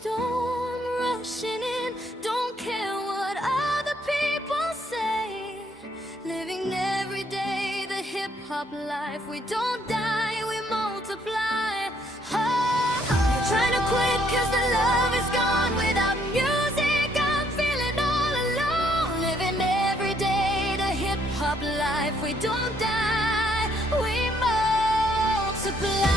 storm rushing in. Don't care what other people say. Living every day the hip-hop life. We don't die, we multiply. Trying to quit cause the love is gone. Without music I'm feeling all alone. Living every day the hip-hop life. We don't die, we multiply.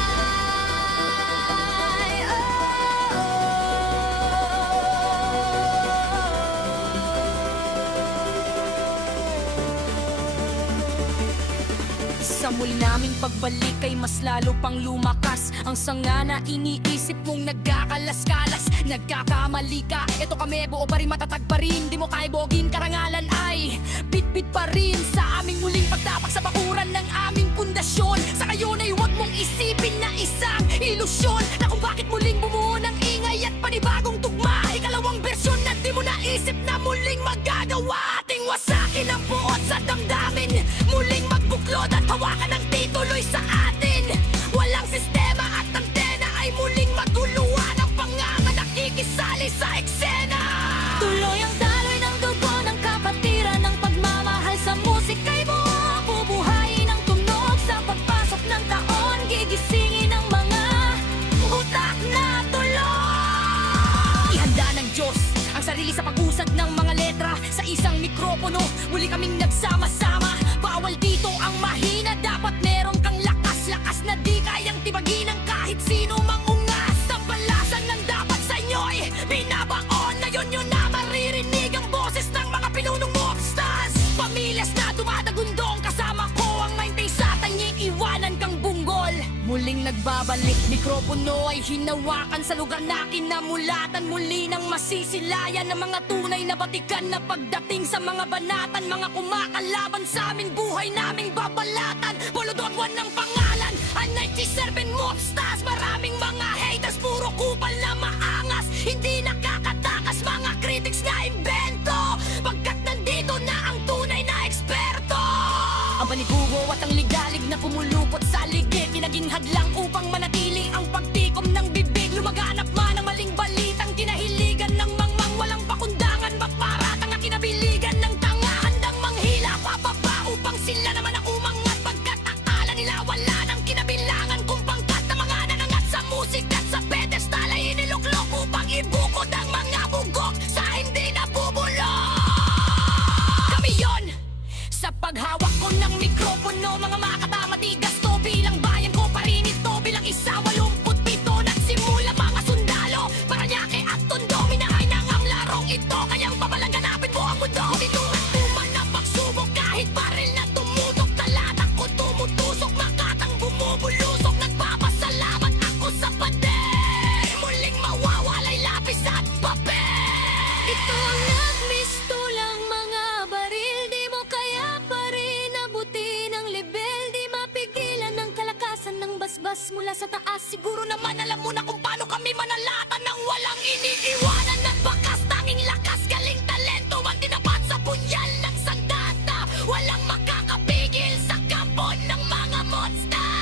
Sa muli naming pagbalik ay mas lalo pang lumakas ang sanga na iniisip mong nagkakalas-kalas. Nagkakamali ka, eto kami buo pa rin, matatag pa rin. Di mo kaya bogin, karangalan ay bit-bit pa rin. Sa aming muling pagtapak sa bakuran ng aming pundasyon. Sa ngayon ay huwag mong isipin na isang ilusyon na kung bakit muling bumuo ng ingay at panibagong tugma. Ikalawang bersyon na di mo naisip na muling magagawa. Ating wasakin ang buot sa damdamin, muling magbuklod at hawakan ng tituloy sa atin. Walang sistema at antena ay muling maguluhan ang panganga nakikisali sa eksena. Tuloy ang daloy ng dugo ng kapatiran. Ng pagmamahal sa musika'y buo. Bubuhayin ang tunog sa pagpasok ng taon. Gigisingin ang mga utak na tuloy. Ihanda ng Diyos ang sarili sa pag-usad ng mga letra. Sa isang mikropono, muli kaming nagsama-sama. Bawal dito ang mahina, dapat meron kang lakas-lakas na di kayang tibagin ng kahit sino mang ungas. Tampalasan ng dapat sa inyo'y binabaon. Ngayon nyo na maririnig ang boses ng mga pinunong mobsters. Pamilyas na dumadagundong, kasama ko ang maintay sa tanying iwanan kang bunggol. Muling nagbabalik, mikropono ay hinawakan sa lugar na kinamulatan. Muli nang masisilayan ng mga tunay na batikan na pagdating sa mga banatan. Mga kumakalaban sa amin, buhay naming babalatan. Bolodotwan ng pangalan, ang 97 mobsters. Maraming mga haters, puro kupal na maangas. Hindi nakakatakas mga critics na imbento, pagkat nandito na ang tunay na eksperto. Ang panigugo at ang ligalig na pumulupot sa ligid, naging hadlang upang manatili ang pagtikom ng bibig. Lumaganap man ang maling balitang kinahiligan ng mangmang walang pakundangan. Maparatang ang kinabiligan ng tanga, handang manghila pababa upang sila naman ang umangat. Pagkat akala nila wala ng kinabilangan, kung pangkat na mga nangangat sa musika at sa pedestal ay iniluklok upang ibukod ang mga bugok sa hindi nabubulok. Kami yon sa paghawak ko ng mikropono, mga makatama tigas to. Bilang bayan ko pa rin ito, bilang isa 87 nagsimula mga sundalo. Paranaque at Tondo, minahay nang ang larong ito. Kayang papalaganapin mo ang mundo. Binuhat tuman na pagsubok, kahit baril na tumutok. Talata ko tumutusok, makatang bumubulusok. Nagpapasalamat ako sa pader, muling mawawalay lapis at papel. Ito ang nagmistulang mga baril. Di mo kaya pa rin abutin ang level. Di mapigilan ng kalakasan ng basbas mula sa taas. Siguro naman alam mo na kung paano kami manalatan ng walang iniiwanan at bakas. Tanging lakas, galing talento ang tinapat sa punyal ng sandata. Walang makakapigil sa kampo ng mga monster.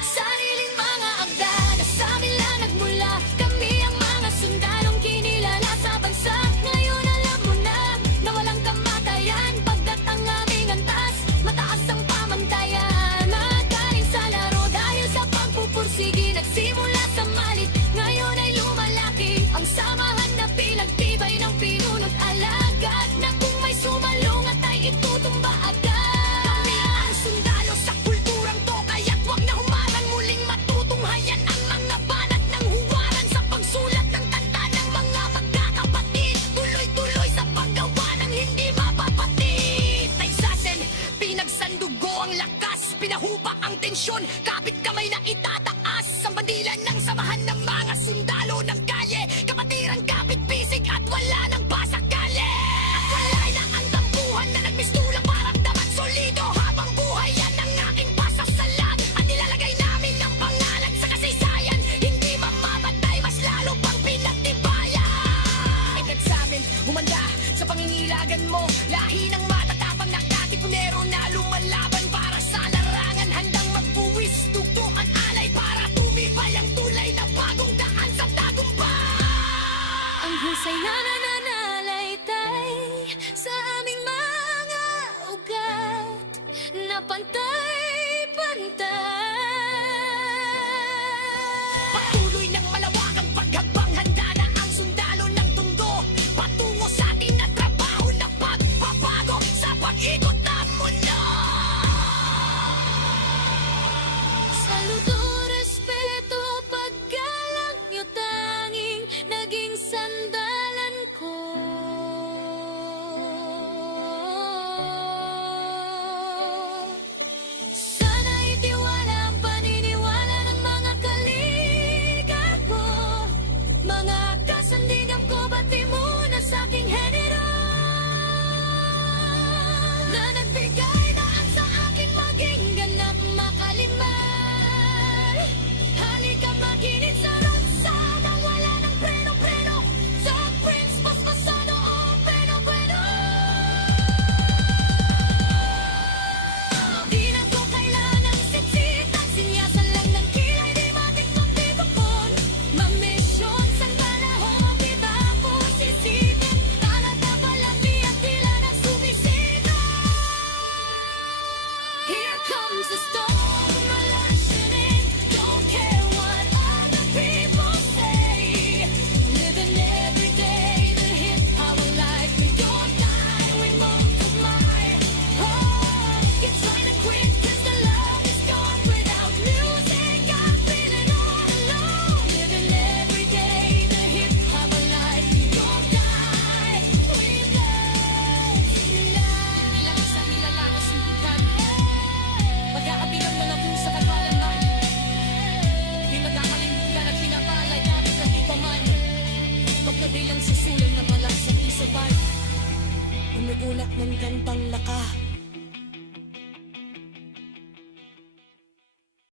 Sariling mga agda na sa amin lang nagmula. Kami ang mga sundalong kinilala sa bansa. Ngayon alam mo na na walang kamatayan. Pagdat ang aming antas, mataas ang pamantayan. Magaling sa laro dahil sa pagpupursige. Nagsimula sa malit, ngayon ay lumalaki. husay na nananalaytay sa aming mga ugat na pantay-pantay. Patuloy ng malawakang paghambang, handa na ang sundalo ng mundo patungo sa atin na trabaho na pagpapago sa pag-ikot ng mundo. Saludo, respeto, paggalang nyo tanging naging sandalan ko. Sana'y tiwala ang paniniwala ng mga kaligat ko. Mga kasandigan ko, bati muna sa aking henero na nagbigay daan sa akin maging ganap makalimay. Halika makinig sa ratsada, wala ng preno-preno sa Prince Paspasado o Preno-Preno. Di na ko kailanang sitsitan, sinyasan lang ng kilay, di matikmang-tikapon. Mamisyon sa panahon, di tapos isipin, talata palati at tila nang sumisita. Here comes the storm, rushing in, don't care what other people say. Living every day, the hip-hop life, we don't die, we multiply. Oh, you're trying to quit 'cause the love is gone. Without music, I'm feeling all alone. Living every day, the hip-hop life, we don't die, we live. Ilang isang nilalagos ng bigkan, pag-aabigan mo na kung sa kagalangan. Di magkakalimutan at pinapalay namin na di pa man pagkabilang sa sulang na malasang isabay. Umuulat ng kantang laka